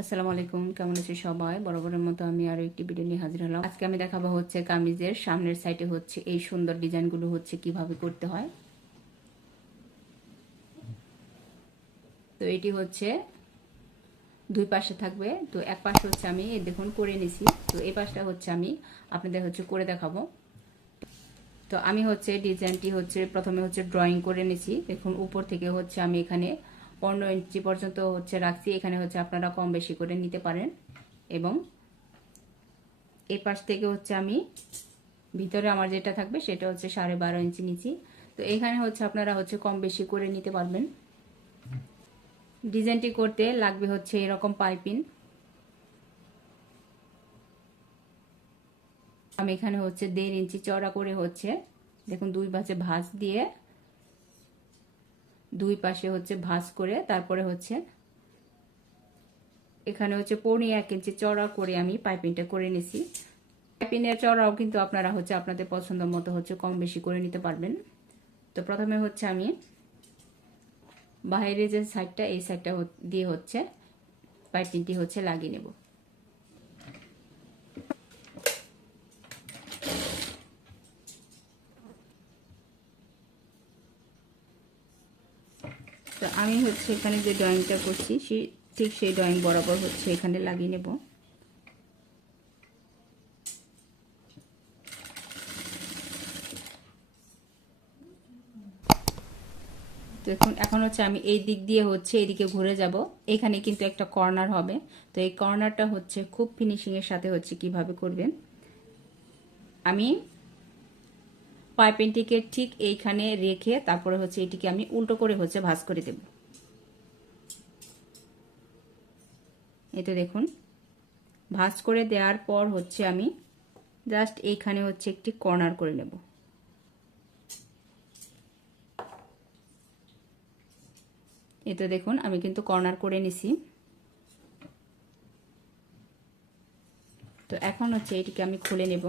আসসালামু আলাইকুম, কেমন আছে সবাই? বরাবরের মতো আমি আরো একটি ভিডিও নিয়ে হাজির হলাম। আজকে আমি দেখাবো হচ্ছে কামিজের সামনের সাইডে হচ্ছে এই সুন্দর ডিজাইনগুলো হচ্ছে কিভাবে করতে হয়। তো এটি হচ্ছে দুই পাশে থাকবে। তো এক পাশে হচ্ছে আমি দেখুন করে নিছি। তো এই পাশটা হচ্ছে আমি আপনাদের হচ্ছে করে দেখাবো। তো আমি হচ্ছে ডিজাইনটি হচ্ছে প্রথমে হচ্ছে ড্রয়িং করে নিছি। দেখুন উপর থেকে হচ্ছে আমি এখানে 15 ইঞ্চি পর্যন্ত হচ্ছে রাখছি। এখানে হচ্ছে আপনারা কম বেশি করে নিতে পারেন। এবং এই পাশ থেকে হচ্ছে আমি ভিতরে আমার যেটা থাকবে সেটা হচ্ছে 12.5 ইঞ্চি নিচি। তো এখানে হচ্ছে আপনারা হচ্ছে কম বেশি করে নিতে পারবেন। ডিজাইনটি করতে লাগবে হচ্ছে এরকম পাইপিং। আমি এখানে হচ্ছে 1.5 ইঞ্চি চওড়া করে হচ্ছে দেখুন দুই পাশে ভাঁজ দিয়ে দুই পাশে হচ্ছে ভাঁজ করে তারপরে হচ্ছে এখানে হচ্ছে 1.5 ইঞ্চি চওড়া করে আমি পাইপিংটা করে নিছি। পাইপিংয়ের চওড়াও কিন্তু আপনারা হচ্ছে আপনাদের পছন্দ মতো হচ্ছে কম বেশি করে নিতে পারবেন। তো প্রথমে হচ্ছে আমি বাইরে যে সাইডটা এই সাইডটা দিয়ে হচ্ছে পাইপিংটি হচ্ছে লাগিয়ে নেব। তো আমি হচ্ছে এখানে যে ড্রয়িংটা করছি ঠিক সেই ড্রয়িং বরাবর হচ্ছে এখানে লাগিয়ে নেব। তো এখন হচ্ছে আমি এই দিক দিয়ে হচ্ছে এদিকে ঘুরে যাব। এখানে কিন্তু একটা কর্নার হবে। তো এই কর্নারটা হচ্ছে খুব ফিনিশিং এর সাথে হচ্ছে কিভাবে করবেন। আমি পাইপিংটিকে ঠিক এইখানে রেখে তারপরে হচ্ছে এটিকে আমি উল্টো করে হচ্ছে ভাঁজ করে দেব। এটা দেখুন ভাঁজ করে দেওয়ার পর হচ্ছে আমি জাস্ট এইখানে হচ্ছে একটি কর্নার করে নেব। এটা দেখুন আমি কিন্তু কর্নার করে নিছি। তো এখন হচ্ছে এটিকে আমি খুলে নেব।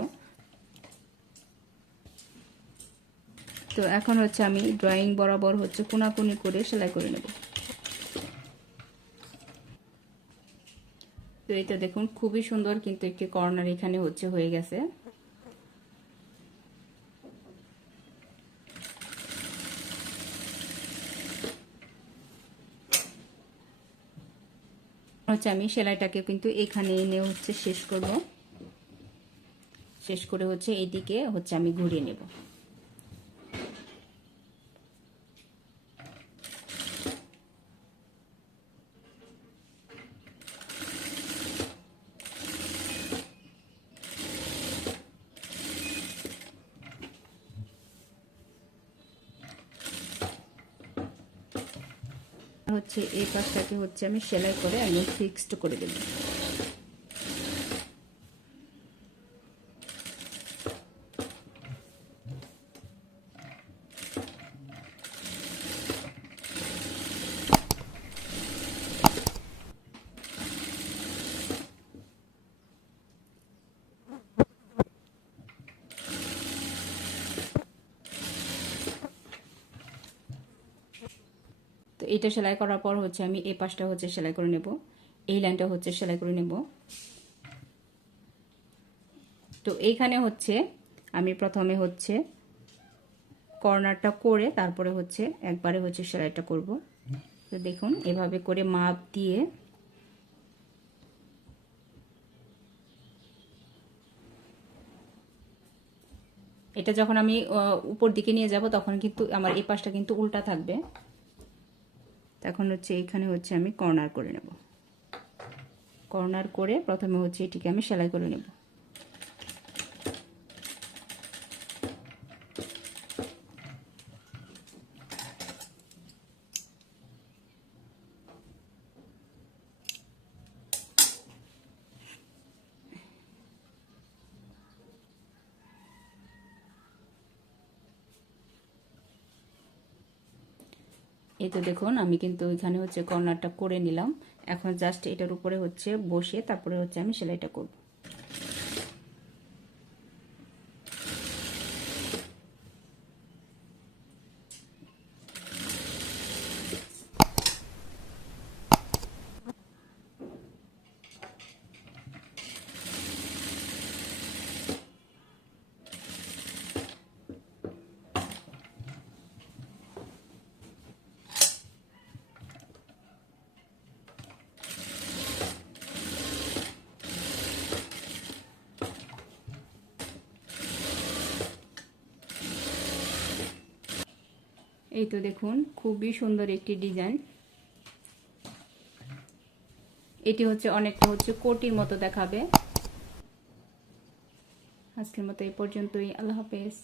তো এখন হচ্ছে আমি ড্রয়িং বরাবর হচ্ছে কোনাকুনি করে সেলাই করে নেব। তো এটা দেখুন খুবই সুন্দর কিন্তু একটি কর্নার এখানে হচ্ছে হয়ে গেছে। হচ্ছে আমি সেলাইটাকে কিন্তু এখানে এনে হচ্ছে শেষ করব। শেষ করে হচ্ছে এইদিকে হচ্ছে আমি ঘুরিয়ে নেব। হচ্ছে এই পাশটাকে হচ্ছে আমি সেলাই করে একদম ফিক্সড করে দেব। তো এটা সেলাই করার পর হচ্ছে আমি এই পাশটা হচ্ছে সেলাই করে নেব। এই লাইনটা হচ্ছে সেলাই করে নেব। তো এইখানে হচ্ছে আমি প্রথমে হচ্ছে কর্নারটা করে তারপরে হচ্ছে একবারে হচ্ছে সেলাইটা করব। তো দেখুন এভাবে করে মাপ দিয়ে এটা যখন আমি উপর দিকে নিয়ে যাব তখন কিন্তু আমার এই পাশটা কিন্তু উল্টা থাকবে। তখন হচ্ছে এখানে হচ্ছে আমি কর্নার করে নেব। কর্নার করে প্রথমে হচ্ছে এটিকে আমি সেলাই করে নেব। এই তো দেখুন আমি কিন্তু এখানে হচ্ছে কর্নারটা করে নিলাম। এখন জাস্ট এটার উপরে হচ্ছে বসে তারপরে হচ্ছে আমি সেলাইটা করব। এই তো দেখুন খুবই সুন্দর একটি ডিজাইন। এটি হচ্ছে অনেকটা হচ্ছে কোটির মতো দেখাবে। আজকের মতো এই পর্যন্তই। আল্লাহ হাফেজ।